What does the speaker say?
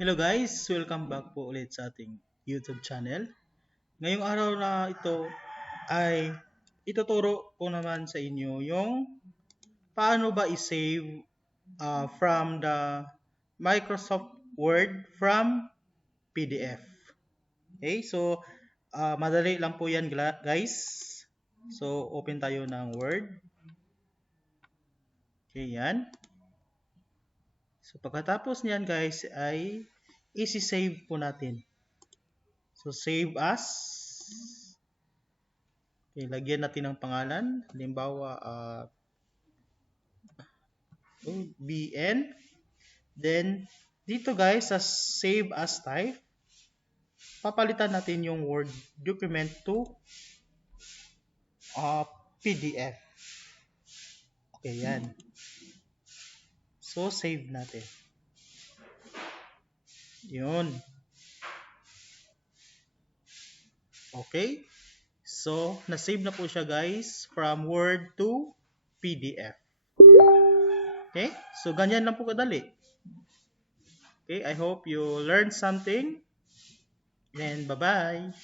Hello guys, welcome back po ulit sa ating YouTube channel. Ngayong araw na ito ay ituturo ko naman sa inyo yung paano ba i-save from the Microsoft Word from PDF. Okay, so madali lang po yan guys. So open tayo ng Word. Okay, yan. So pagkatapos niyan guys ay isi-save po natin. So save as. Okay, lagyan natin ng pangalan. Halimbawa, BN. Then, dito guys, sa save as type, papalitan natin yung Word document to PDF. Okay, yan. So, save natin. Yun. Okay. So, na-save na po siya guys from Word to PDF. Okay? So, ganyan lang po kadali. Okay, I hope you learned something. And bye-bye.